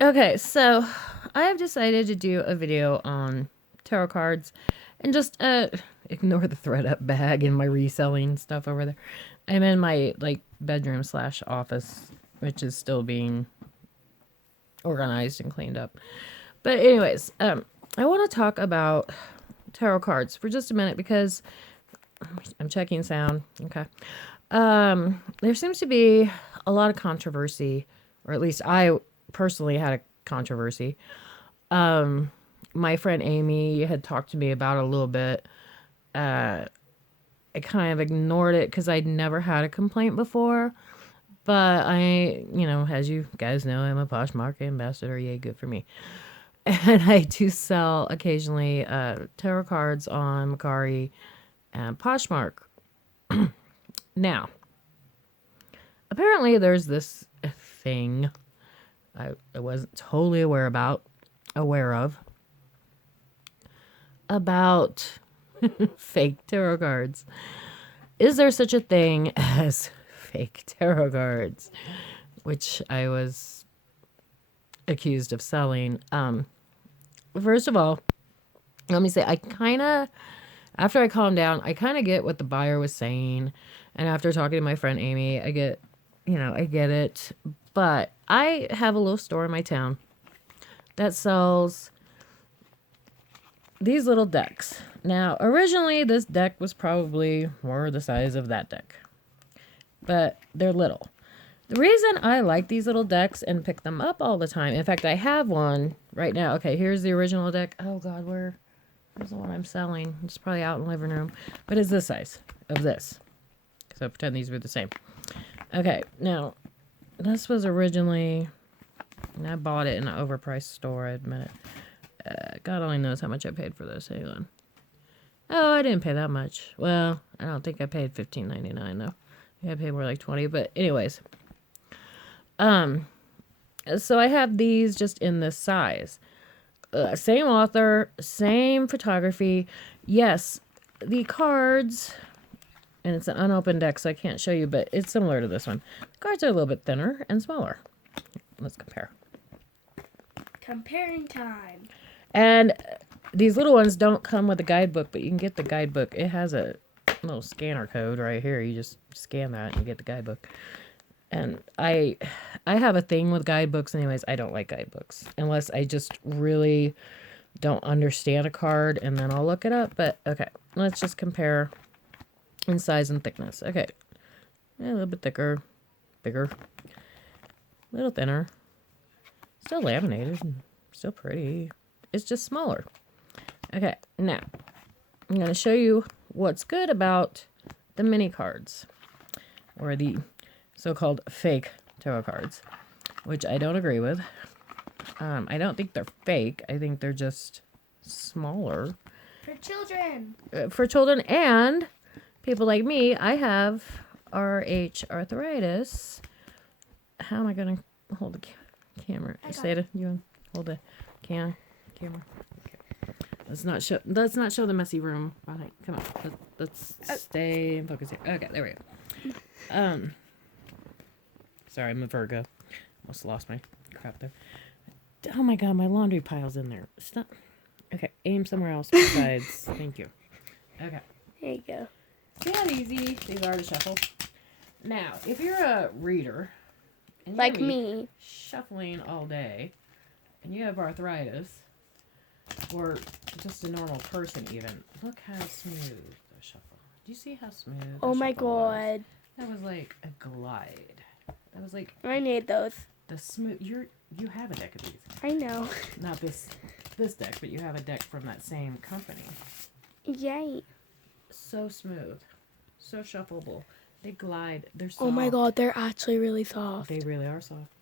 Okay, so I have decided to do a video on tarot cards and just ignore the thread up bag and my reselling stuff over there. I'm in my like bedroom slash office, which is still being organized and cleaned up. But anyways, I want to talk about tarot cards for just a minute because I'm checking sound. Okay. There seems to be a lot of controversy, or at least I personally had a controversy. My friend Amy had talked to me about it a little bit. I kind of ignored it because I'd never had a complaint before. But as you guys know, I'm a Poshmark ambassador. Yay, good for me. And I do sell occasionally tarot cards on Macari and Poshmark. Now, apparently there's this thing I wasn't totally aware of about fake tarot cards. Is there such a thing as fake tarot cards? Which I was accused of selling. First of all, let me say, after I calmed down, I kind of get what the buyer was saying. And after talking to my friend Amy, I get it. But I have a little store in my town that sells these little decks. Now, originally, this deck was probably more the size of that deck. But they're little. The reason I like these little decks and pick them up all the time, in fact, I have one right now. Okay, here's the original deck. Oh, God, where's the one I'm selling? It's probably out in the living room. But it's this size of this. So I pretend these were the same. Okay, now, this was originally, and I bought it in an overpriced store, I admit it. God only knows how much I paid for this. Hang on. Oh, I didn't pay that much. Well, I don't think I paid $15.99 though. I paid more like $20. But anyways, so I have these just in this size. Same author, same photography. Yes, the cards, and it's an unopened deck, so I can't show you, but it's similar to this one. The cards are a little bit thinner and smaller. Let's compare. Comparing time. And these little ones don't come with a guidebook, but you can get the guidebook. It has a little scanner code right here. You just scan that and you get the guidebook. And I have a thing with guidebooks anyways. I don't like guidebooks unless I just really don't understand a card, and then I'll look it up. But okay, let's just compare in size and thickness. Okay, a little bit thicker, bigger, a little thinner, still laminated, still pretty. It's just smaller. Okay, now I'm going to show you what's good about the mini cards, or the so-called fake tarot cards, which I don't agree with. I don't think they're fake. I think they're just smaller. For children. For children and people like me. I have RH arthritis. How am I going to hold the camera? You hold the camera. Okay. Let's not show the messy room. Come on. Let's stay and focus here. Okay, there we go. Sorry, I'm a Virgo. Almost lost my crap there. Oh my God, my laundry pile's in there. Stop. Okay, aim somewhere else besides. Thank you. Okay. There you go. See how easy these are to shuffle? Now, if you're a reader, and you're Like me. shuffling all day, and you have arthritis, or just a normal person even, look how smooth the shuffle. Do you see how smooth? Oh my shuffle was? God. That was like a glide. That was like I need those. the smooth. You have a deck of these. I know. Not this deck, but you have a deck from that same company. Yay. So smooth, so shuffleable. They glide. They're soft. Oh my God, they're actually really soft. They really are soft.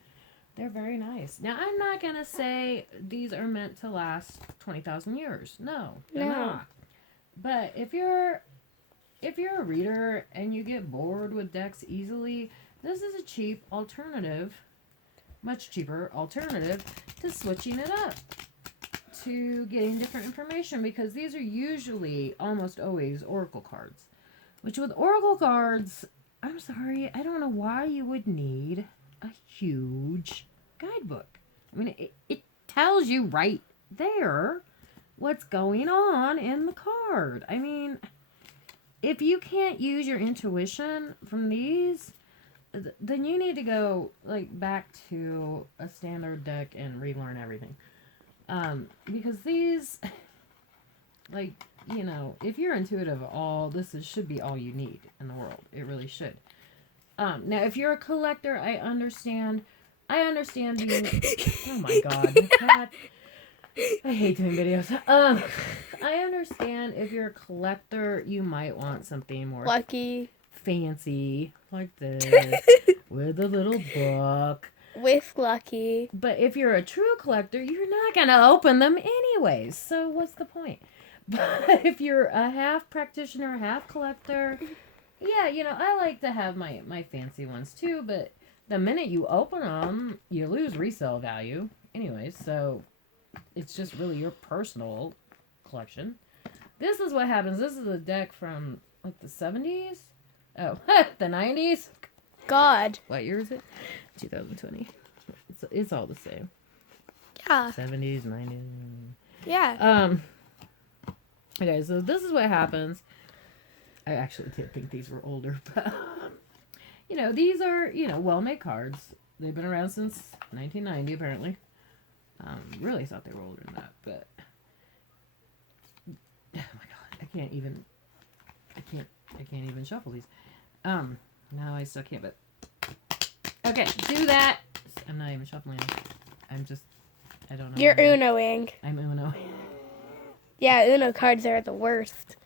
They're very nice. Now, I'm not gonna say these are meant to last 20,000 years. No, they're not. But if you're a reader and you get bored with decks easily, this is a cheap alternative, much cheaper alternative to switching it up, to getting different information, because these are usually, almost always, oracle cards. Which with oracle cards, I'm sorry, I don't know why you would need a huge guidebook. I mean, it tells you right there what's going on in the card. I mean, if you can't use your intuition from these, then you need to go like back to a standard deck and relearn everything. Because these, like, you know, if you're intuitive at all, should be all you need in the world. It really should. Now, if you're a collector, I understand being. Oh my God. I hate doing videos. I understand if you're a collector, you might want something more Lucky. fancy like this with a little book. With Lucky. But if you're a true collector, you're not gonna open them anyways. So what's the point? But if you're a half practitioner, half collector, yeah, you know, I like to have my fancy ones too. But the minute you open them, you lose resale value anyways. So it's just really your personal collection. This is what happens. This is a deck from like the 70s. Oh, the 90s. God. What year is it? 2020. It's all the same. Yeah. 70s, 90s. Yeah. Okay, so this is what happens. I actually did think these were older, but you know, these are, you know, well-made cards. They've been around since 1990 apparently. Really thought they were older than that, but oh my God, I can't even shuffle these. No, I still can't, but okay, do that. I'm not even shuffling. I don't know. You're Unoing. I'm Uno. Yeah, Uno cards are the worst.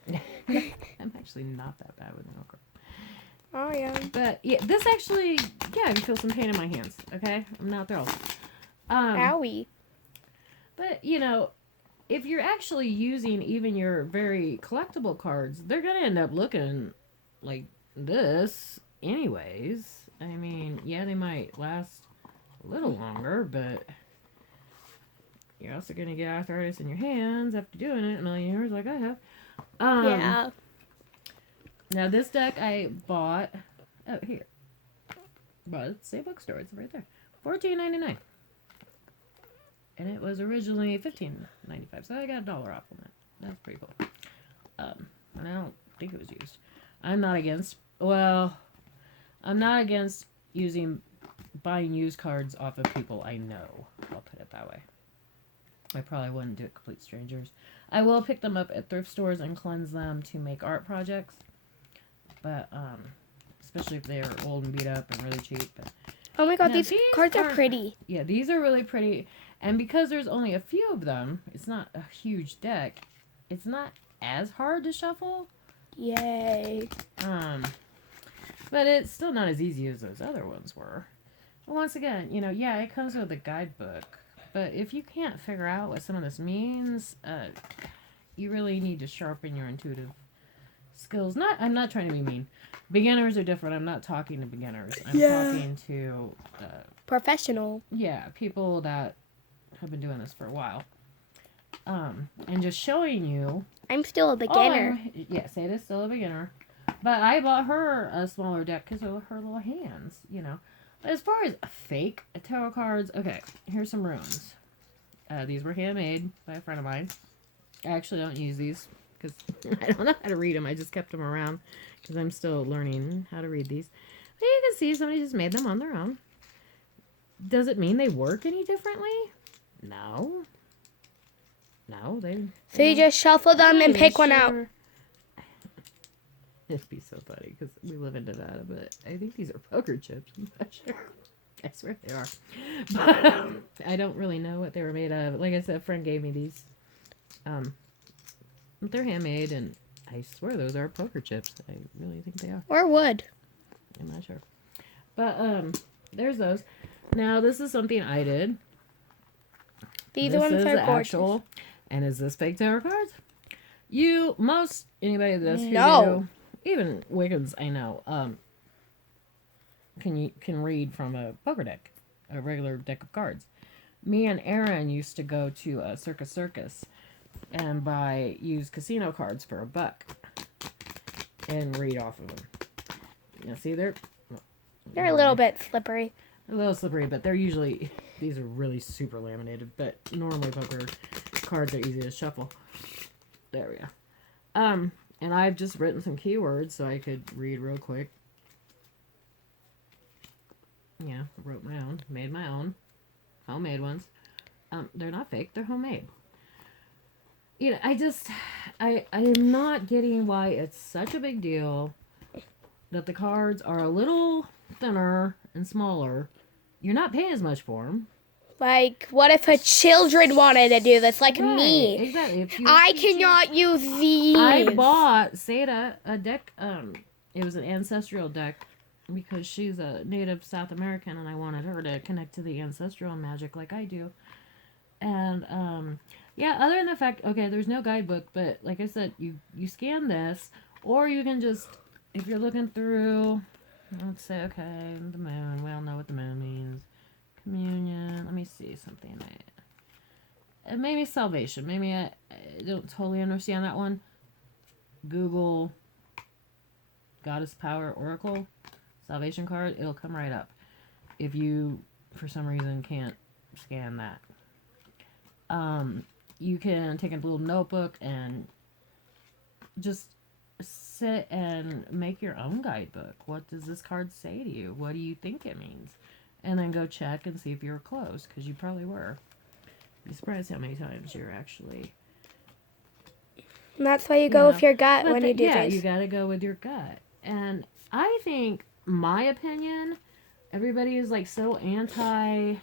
I'm actually not that bad with Uno cards. Oh, yeah. But yeah, this actually, yeah, I can feel some pain in my hands. Okay, I'm not thrilled. Owie. But you know, if you're actually using even your very collectible cards, they're gonna end up looking like this, anyways. I mean, yeah, they might last a little longer, but you're also gonna get arthritis in your hands after doing it a million years, like I have. Yeah. Now this deck I bought. Oh, here. Bought it at the same bookstore. It's right there. $14.99. And it was originally $15.95, so I got $1 off on it. That's pretty cool. And I don't think it was used. I'm not against buying used cards off of people I know. I'll put it that way. I probably wouldn't do it complete strangers. I will pick them up at thrift stores and cleanse them to make art projects. But especially if they are old and beat up and really cheap. But, Oh my God, these cards are pretty. Yeah, these are really pretty. And because there's only a few of them, it's not a huge deck. It's not as hard to shuffle. Yay. But it's still not as easy as those other ones were. But once again, you know, yeah, it comes with a guidebook. But if you can't figure out what some of this means, you really need to sharpen your intuitive skills. I'm not trying to be mean. Beginners are different. I'm not talking to beginners. I'm talking to Professional. yeah, people that have been doing this for a while. And just showing you. I'm still a beginner. Yes, it is still a beginner. But I bought her a smaller deck because of her little hands, you know. But as far as fake tarot cards, okay, here's some runes. These were handmade by a friend of mine. I actually don't use these because I don't know how to read them. I just kept them around because I'm still learning how to read these. But you can see somebody just made them on their own. Does it mean they work any differently? No. No, they... So you just shuffle them and pick one out. It'd be so funny because we live in Nevada, but I think these are poker chips. I'm not sure. I swear they are. But I don't really know what they were made of. Like I said, a friend gave me these. But they're handmade, and I swear those are poker chips. I really think they are. Or wood. I'm not sure. But there's those. Now, this is something I did. These ones are gorgeous. Actual, and is this fake tarot cards? Anybody that's No. Even Wiccans I know, can read from a poker deck, a regular deck of cards. Me and Aaron used to go to a circus and buy used casino cards for $1 and read off of them. You know, see, they're a little bit slippery. a little slippery, but they're usually, these are really super laminated, but normally poker cards are easy to shuffle. There we go. And I've just written some keywords so I could read real quick. Yeah, wrote my own, made my own, homemade ones. They're not fake, they're homemade. You know, I am not getting why it's such a big deal that the cards are a little thinner and smaller. You're not paying as much for them. Like, what if a children wanted to do this, like Right, me? exactly. If you I cannot use these. I bought Seda a deck. It was an ancestral deck because she's a native South American, and I wanted her to connect to the ancestral magic like I do. And yeah, other than the fact, okay, there's no guidebook, but like I said, you scan this, or you can just, if you're looking through, let's say, okay, the moon. We all know what the moon means. Communion. Let me see something. Maybe salvation. Maybe I don't totally understand that one. Google Goddess Power Oracle Salvation card. It'll come right up. If you, for some reason, can't scan that. You can take a little notebook and just sit and make your own guidebook. What does this card say to you? What do you think it means? And then go check and see if you were close, because you probably were. Be surprised how many times you're actually. And that's why you go with your gut when you do yeah, this. you gotta go with your gut. And I think, my opinion, everybody is like so anti.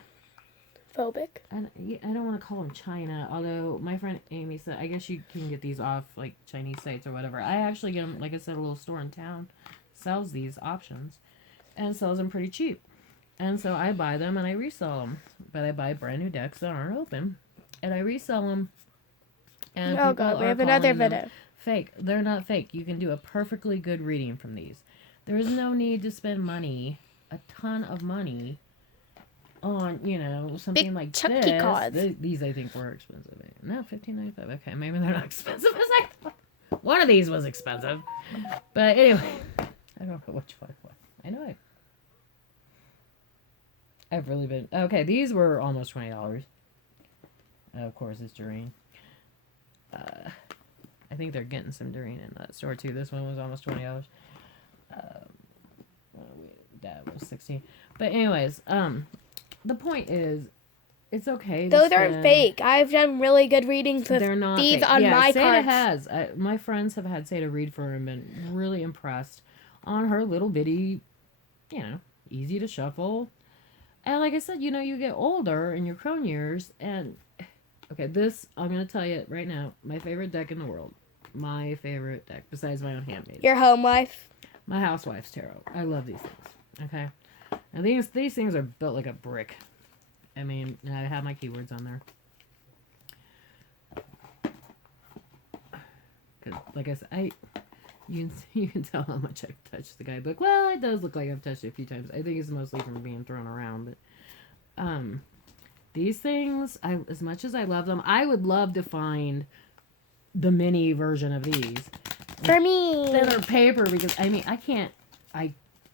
Phobic. I don't want to call them China, although my friend Amy said, I guess you can get these off like Chinese sites or whatever. I actually get them, like I said, a little store in town sells these options and sells them pretty cheap. And so I buy them and I resell them. But I buy brand new decks that aren't open and I resell them. And oh god, we have another video. Fake. They're not fake. You can do a perfectly good reading from these. There is no need to spend money, a ton of money, on, you know, something Big like chunky this. cards. These I think were expensive. No, $15.95. Okay, maybe they're not expensive as I thought. One of these was expensive. But anyway, I don't know which one it was. I know I've really been... Okay, these were almost $20. Of course, it's Doreen. I think they're getting some Doreen in that store, too. This one was almost $20. That was 16. But anyways, the point is, it's okay. Those aren't fake. I've done really good readings with these fake. on my Seda cards. has. My friends have had Seda read for her and been really impressed on her little bitty, you know, easy to shuffle. And like I said, you know, you get older in your crone years, and okay, this, I'm going to tell you right now, my favorite deck in the world. My favorite deck, besides my own handmade. Your home life? My Housewife's Tarot. I love these things. Okay? And these things are built like a brick. I mean, I have my keywords on there. Because, like I said, you can tell how much I've touched the guidebook. Well, it does look like I've touched it a few times. I think it's mostly from being thrown around. But these things, as much as I love them, I would love to find the mini version of these. For me. Thinner paper, because, I mean,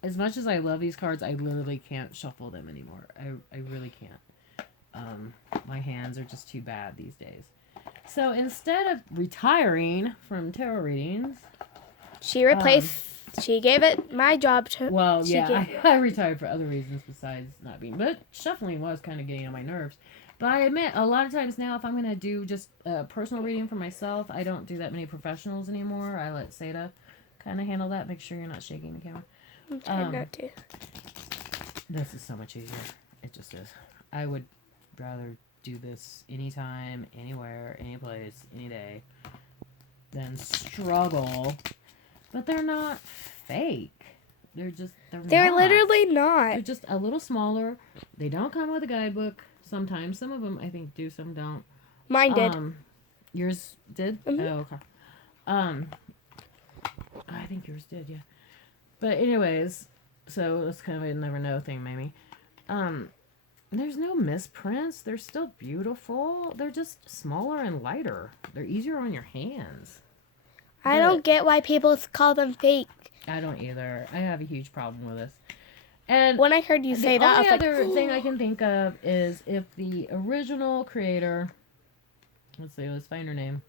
as much as I love these cards, I literally can't shuffle them anymore. I really can't. My hands are just too bad these days. So instead of retiring from tarot readings, she replaced. She gave it my job to. Well, yeah, I retired for other reasons besides not being. But shuffling was kind of getting on my nerves. But I admit, a lot of times now, if I'm going to do just a personal reading for myself, I don't do that many professionals anymore. I let Seda kind of handle that. Make sure you're not shaking the camera. I'm trying not to. This is so much easier. It just is. I would rather do this anytime, anywhere, any place, any day, than struggle. But they're not fake. They're not. Literally not. They're just a little smaller. They don't come with a guidebook. Sometimes. Some of them, I think, do. Some don't. Mine did. Yours did? Mm-hmm. Oh, okay. I think yours did, yeah. But anyways, so that's kind of a never know thing, maybe. There's no misprints. They're still beautiful. They're just smaller and lighter. They're easier on your hands. I don't get why people call them fake. I don't either. I have a huge problem with this. And when I heard you say the that, I only was other like, thing I can think of is if the original creator, let's see, let's find her name,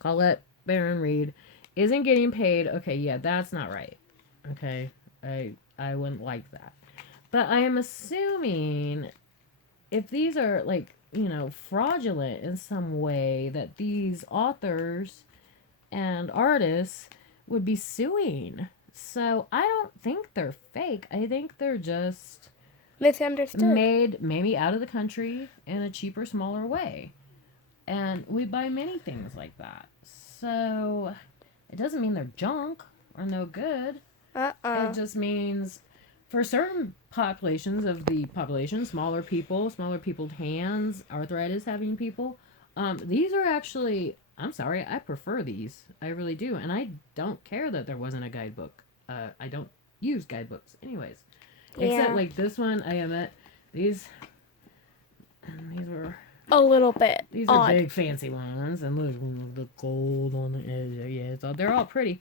Colette Baron Reed, isn't getting paid. Okay, yeah, that's not right. Okay, I wouldn't like that. But I am assuming if these are like, fraudulent in some way, that these authors and artists would be suing. So I don't think they're fake. I think they're just misunderstood. made maybe out of the country in a cheaper, smaller way. And we buy many things like that. So it doesn't mean they're junk or no good. It just means for certain populations of the population, smaller people's hands, arthritis having people, these are actually, I'm sorry, I prefer these. I really do. And I don't care that there wasn't a guidebook. I don't use guidebooks anyways. Yeah. Except like this one, I admit, these were A little bit. these odd. are big fancy ones, and look, the gold on the edge. Yeah, they're all pretty.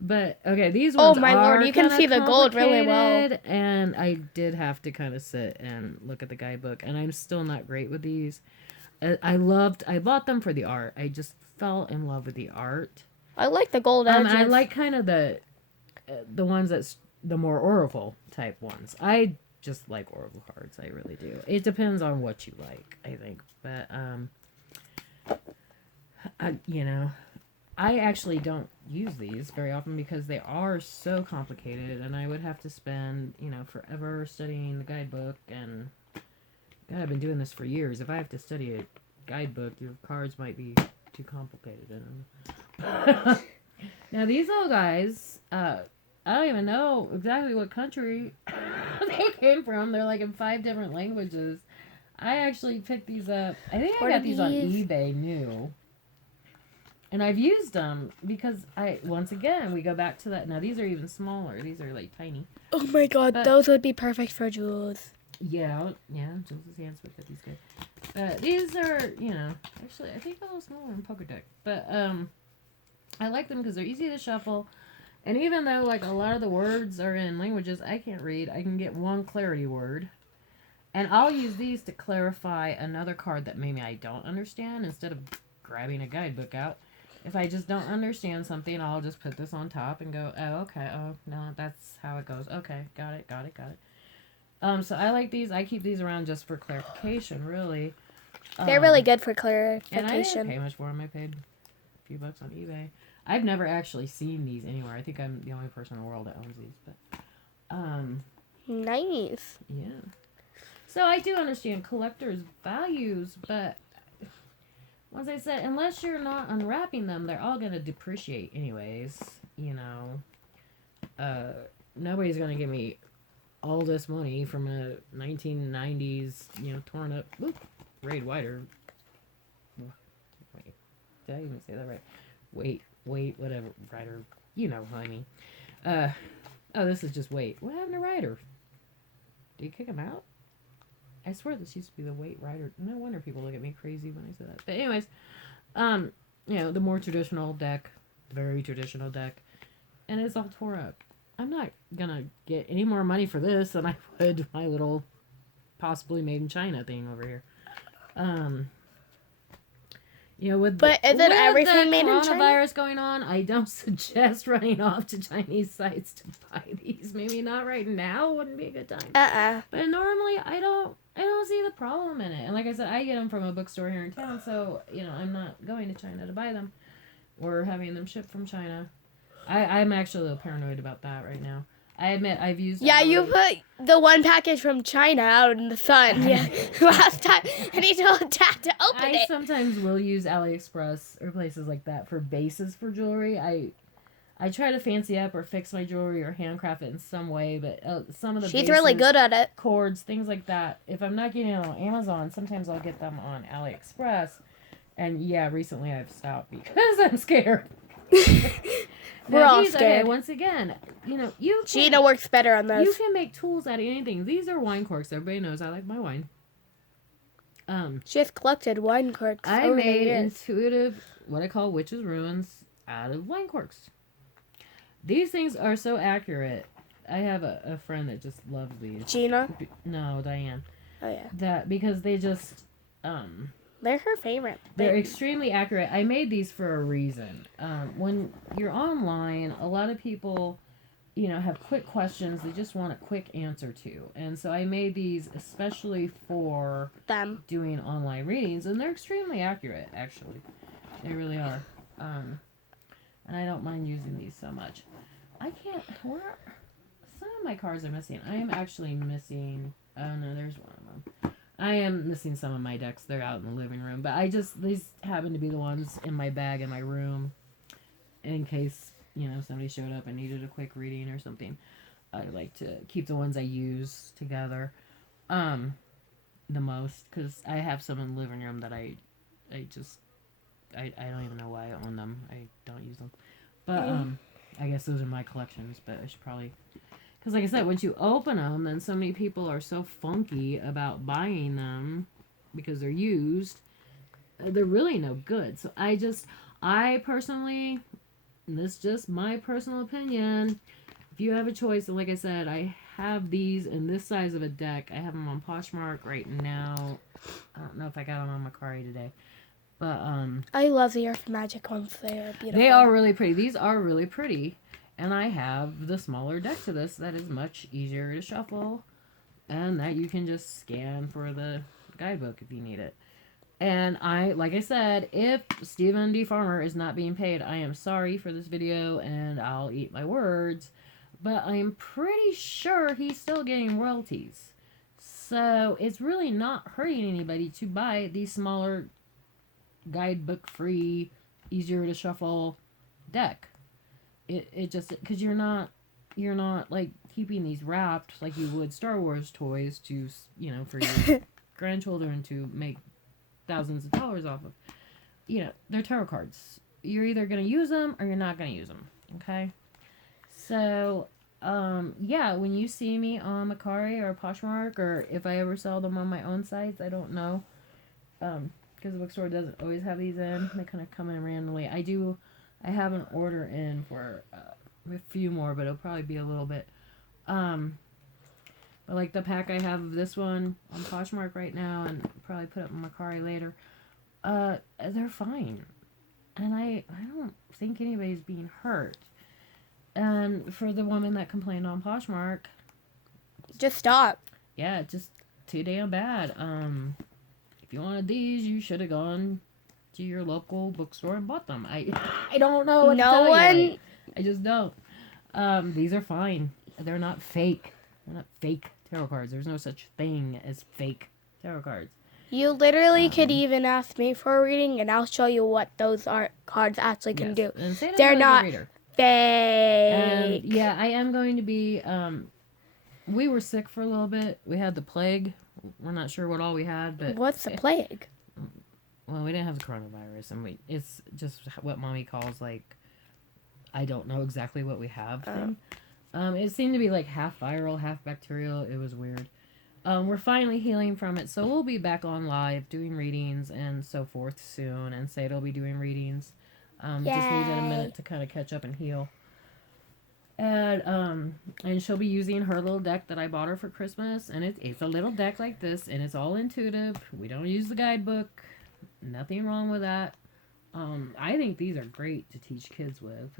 But okay, these ones Oh my are lord, you can see the gold really well. complicated, and I did have to kind of sit and look at the guidebook, and I'm still not great with these. I bought them for the art. I just fell in love with the art. I like the gold edges. I like kind of the ones that's the more oracle type ones. I just like oracle cards. I really do. It depends on what you like, I think. But I actually don't use these very often because they are so complicated, and I would have to spend forever studying the guidebook. And God, I've been doing this for years. If I have to study a guidebook, your cards might be too complicated. Now these little guys, I don't even know exactly what country they came from. They're like in 5 different languages. I actually picked these up. I think I got these on eBay new. And I've used them because once again, we go back to that. Now these are even smaller. These are like tiny. Oh my god, those would be perfect for Jules. Yeah, Jules' hands would fit these good. These are, actually I think a little smaller than Poker Deck. But I like them because they're easy to shuffle. And even though like a lot of the words are in languages I can't read, I can get one clarity word. And I'll use these to clarify another card that maybe I don't understand instead of grabbing a guidebook out. If I just don't understand something, I'll just put this on top and go, oh, okay, oh, no, that's how it goes. Okay, got it. So I like these. I keep these around just for clarification, really. They're really good for clarification. And I didn't pay much for them. I paid a few bucks on eBay. I've never actually seen these anywhere. I think I'm the only person in the world that owns these. But nice. Yeah. So I do understand collectors' values, but once I said, unless you're not unwrapping them, they're all going to depreciate anyways. Nobody's going to give me all this money from a 1990s, torn up, Raid Wider. Wait, did I even say that right? Wait, whatever, Ryder, you know what I mean. This is just Wait. What happened to Ryder? Did you kick him out? I swear this used to be the Wait Ryder. No wonder people look at me crazy when I say that. But anyways, the more traditional deck, very traditional deck, and it's all tore up. I'm not gonna get any more money for this than I would my little possibly made in China thing over here. With everything made in China? Coronavirus going on, I don't suggest running off to Chinese sites to buy these. Maybe not right now. Wouldn't be a good time. But normally, I don't see the problem in it. And like I said, I get them from a bookstore here in town, so I'm not going to China to buy them or having them shipped from China. I'm actually a little paranoid about that right now. I admit I've used. Yeah, you put the one package from China out in the sun. Yeah, last time, and he told Dad to open it. I sometimes will use AliExpress or places like that for bases for jewelry. I try to fancy up or fix my jewelry or handcraft it in some way, but some of the she's bases, really good at it. Cords, things like that. If I'm not getting it on Amazon, sometimes I'll get them on AliExpress. And yeah, recently I've stopped because I'm scared. We're all scared. Okay, once again, Gina works better on those. You can make tools out of anything. These are wine corks. Everybody knows I like my wine. She has collected wine corks. I made intuitive, what I call witch's ruins, out of wine corks. These things are so accurate. I have a friend that just loves these. Gina. No, Diane. Oh yeah. That because they just They're her favorite. they're extremely accurate. I made these for a reason. When you're online, a lot of people, have quick questions they just want a quick answer to. And so I made these especially for them doing online readings, and they're extremely accurate, actually. They really are. And I don't mind using these so much. I can't, some of my cards are missing. I am actually missing, oh no, there's one of them. I am missing some of my decks. They're out in the living room. But these happen to be the ones in my bag in my room in case, somebody showed up and needed a quick reading or something. I like to keep the ones I use together the most because I have some in the living room that I don't even know why I own them. I don't use them. But I guess those are my collections, but I should probably... Because like I said, once you open them, then so many people are so funky about buying them because they're used. They're really no good. So I personally, and this is just my personal opinion, if you have a choice, and like I said, I have these in this size of a deck. I have them on Poshmark right now. I don't know if I got them on Macari today. But I love the Earth Magic ones. They are beautiful. They are really pretty. These are really pretty. And I have the smaller deck to this that is much easier to shuffle. And that you can just scan for the guidebook if you need it. And like I said, if Stephen D. Farmer is not being paid, I am sorry for this video and I'll eat my words. But I am pretty sure he's still getting royalties. So it's really not hurting anybody to buy these smaller guidebook free, easier to shuffle deck. It just because you're not like keeping these wrapped like you would Star Wars toys to for your grandchildren to make thousands of dollars off of. They're tarot cards. You're either gonna use them or you're not gonna use them. Okay. So yeah, when you see me on Macari or Poshmark, or if I ever sell them on my own sites, I don't know. Because the bookstore doesn't always have these in. They kind of come in randomly. I have an order in for a few more, but it'll probably be a little bit. But like the pack I have of this one on Poshmark right now, and probably put up in Macari later, they're fine. And I don't think anybody's being hurt. And for the woman that complained on Poshmark, just stop. Yeah, just too damn bad. If you wanted these, you should have gone to your local bookstore and bought them. I don't know what to tell you. I just don't. These are fine. They're not fake. They're not fake tarot cards. There's no such thing as fake tarot cards. You literally could even ask me for a reading, and I'll show you what those cards actually can do. They're not fake. And yeah, I am going to be... we were sick for a little bit. We had the plague. We're not sure what all we had, but... What's the plague? Well, we didn't have the coronavirus, and it's just what Mommy calls, like, I don't know exactly what we have thing. It seemed to be, like, half viral, half bacterial. It was weird. We're finally healing from it, so we'll be back on live doing readings and so forth soon, and Sadie will be doing readings. Just needed a minute to kind of catch up and heal. And she'll be using her little deck that I bought her for Christmas, and it's a little deck like this, and it's all intuitive. We don't use the guidebook. Nothing wrong with that. I think these are great to teach kids with.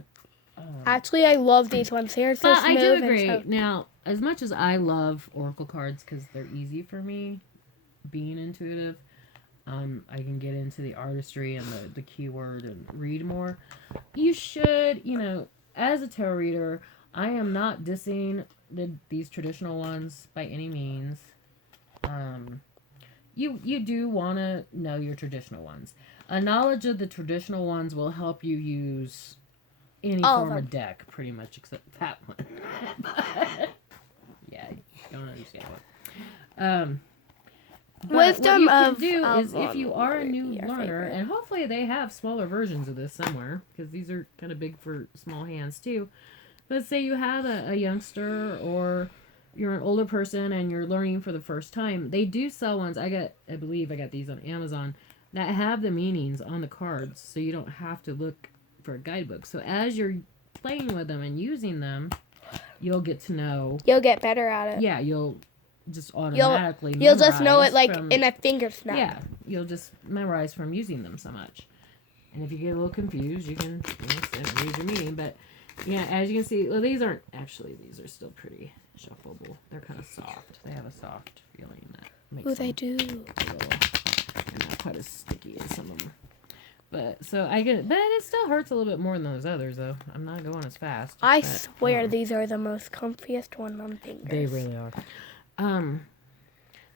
Actually, I love these ones. They're so smooth. I do agree. Now, as much as I love oracle cards because they're easy for me, being intuitive, I can get into the artistry and the keyword and read more. You should, as a tarot reader, I am not dissing these traditional ones by any means. You do want to know your traditional ones. A knowledge of the traditional ones will help you use any form of deck, pretty much, except that one. Yeah, you don't understand it. Wisdom what you can do is if you are a new learner, and hopefully they have smaller versions of this somewhere, because these are kind of big for small hands too. But say you have a youngster or you're an older person and you're learning for the first time, they do sell ones. I believe I got these on Amazon that have the meanings on the cards, so you don't have to look for a guidebook. So as you're playing with them and using them, you'll get to know. You'll get better at it. Yeah, you'll just automatically You'll just know it memorize like from, in a finger snap. yeah, you'll just memorize from using them so much. And if you get a little confused, you can sit and read your meaning. But yeah, as you can see, well, these are still pretty shuffleable. They're kind of soft. They have a soft feeling that makes Oh, they them do. they're not quite as sticky as some of them. But it still hurts a little bit more than those others, though. I'm not going as fast. I but, swear these are the most comfiest one on fingers. they really are.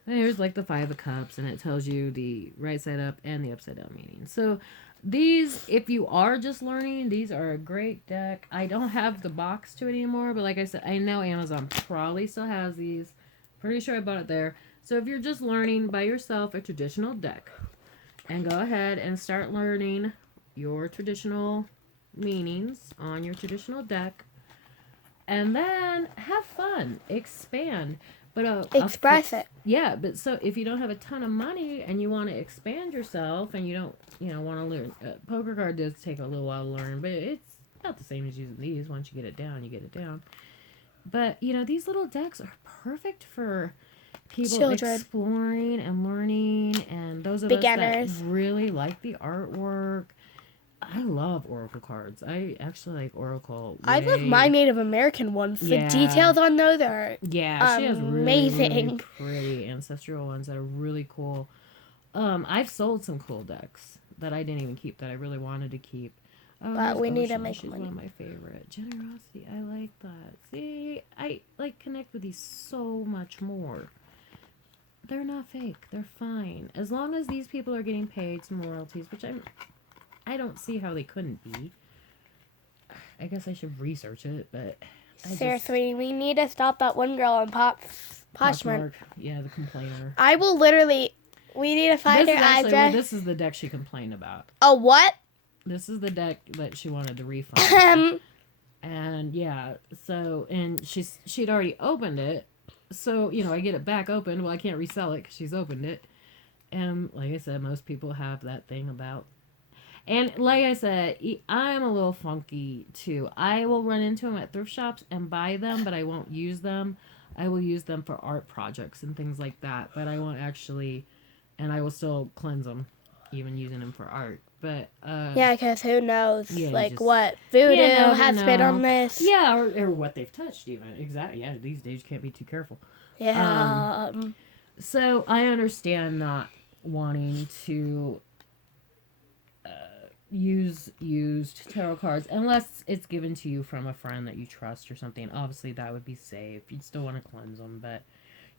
Here's like the 5 of cups, and it tells you the right side up and the upside down meaning. So these, if you are just learning, these are a great deck. I don't have the box to it anymore, but like I said, I know Amazon probably still has these. Pretty sure I bought it there. So if you're just learning by yourself a traditional deck, and go ahead and start learning your traditional meanings on your traditional deck, and then have fun, expand. But express it. Yeah, but so if you don't have a ton of money and you want to expand yourself and you don't, want to learn, poker card does take a little while to learn, but it's not the same as using these. Once you get it down, you get it down. But these little decks are perfect for people Children. exploring and learning, and those of Beginners. us that really like the artwork. I love Oracle cards. I actually like Oracle. I love my Native American ones. Yeah. The details on those are she has amazing. really pretty ancestral ones that are really cool. I've sold some cool decks that I didn't even keep that I really wanted to keep. But we need to make She's money. one of my favorite. Generosity, I like that. See, I connect with these so much more. They're not fake. They're fine. As long as these people are getting paid some royalties, which I don't see how they couldn't be. I guess I should research it, but seriously, we need to stop that one girl on Poshmark. Yeah, the complainer. I will literally. We need to find her address. This is the deck she complained about. A what? This is the deck that she wanted the refund. And yeah, so she'd already opened it. So, I get it back open. Well, I can't resell it because she's opened it. And like I said, most people have that thing about. And like I said, I'm a little funky too. I will run into them at thrift shops and buy them, but I won't use them. I will use them for art projects and things like that. But I won't actually, and I will still cleanse them, even using them for art. But yeah, because who knows, what voodoo never has been on this? Yeah, or what they've touched even. Exactly. Yeah, these days you can't be too careful. Yeah. So I understand not wanting to use used tarot cards unless it's given to you from a friend that you trust or something. Obviously, that would be safe. You'd still want to cleanse them, but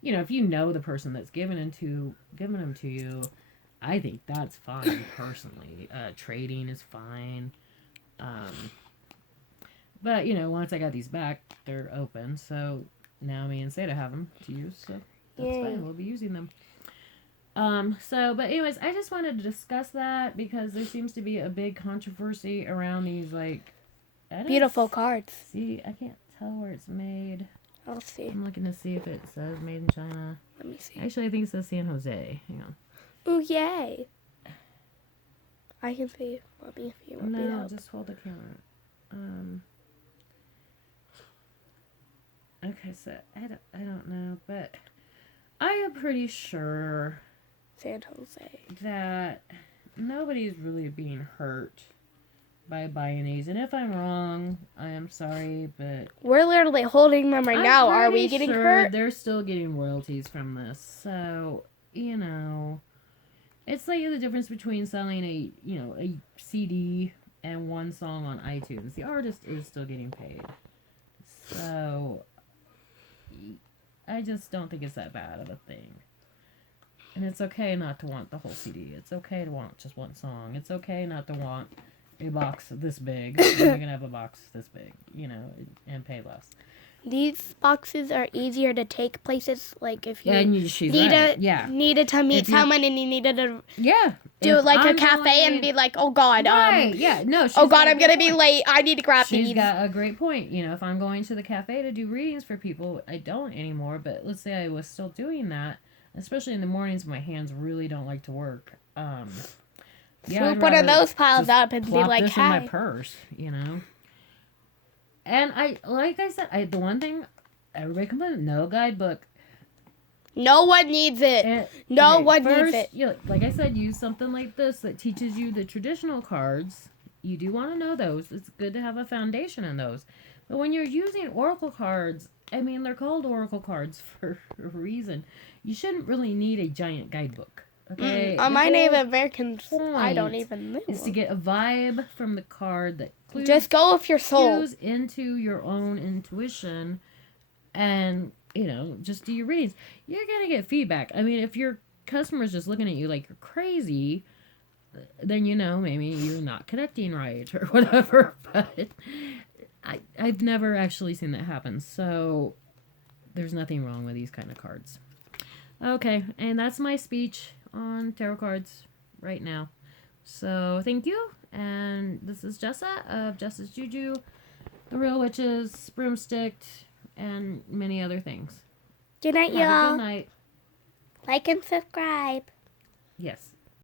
if you know the person that's giving them to you. I think that's fine, personally. Trading is fine. But, once I got these back, they're open. So now me and Seda have them to use. So that's fine. We'll be using them. But anyways, I just wanted to discuss that because there seems to be a big controversy around these, beautiful cards. See, I can't tell where it's made. I'll see. I'm looking to see if it says made in China. Let me see. Actually, I think it says San Jose. Hang on. Ooh, yay. I can see. Mommy, if you want me to help. Just hold the camera. Okay, so I don't know, but I am pretty sure San Jose that nobody's really being hurt by buying these. And if I'm wrong, I am sorry, but we're literally holding them right now. Are we getting hurt? They're still getting royalties from this. So, it's like the difference between selling a CD and one song on iTunes. The artist is still getting paid. So I just don't think it's that bad of a thing. And it's okay not to want the whole CD. It's okay to want just one song. It's okay not to want a box this big. You're going to have a box this big, and pay less. These boxes are easier to take places, like if you needed to meet someone and you needed to do a cafe and be like, oh God, oh God, I'm gonna be late. I need to grab these. She's got a great point. If I'm going to the cafe to do readings for people, I don't anymore. But let's say I was still doing that, especially in the mornings when my hands really don't like to work. Swoop one of those piles up and be like, this in my purse, And like I said, the one thing everybody complains, no guidebook. No one needs it. Needs it. You know, like I said, use something like this that teaches you the traditional cards. You do want to know those. It's good to have a foundation in those. But when you're using oracle cards, I mean, they're called oracle cards for a reason. You shouldn't really need a giant guidebook. Okay. On my Native Americans, I don't even know. Is to get a vibe from the card that just go with your soul. Clues into your own intuition, and just do your readings. You're gonna get feedback. I mean, if your customer's just looking at you like you're crazy, then maybe you're not connecting right or whatever. But I've never actually seen that happen, so there's nothing wrong with these kind of cards. Okay, and that's my speech on tarot cards right now. So thank you, and this is Jessa of Jessa's Juju, The Real Witches, Broomstick, and many other things. Good night, y'all. Good night. Like and subscribe. Yes.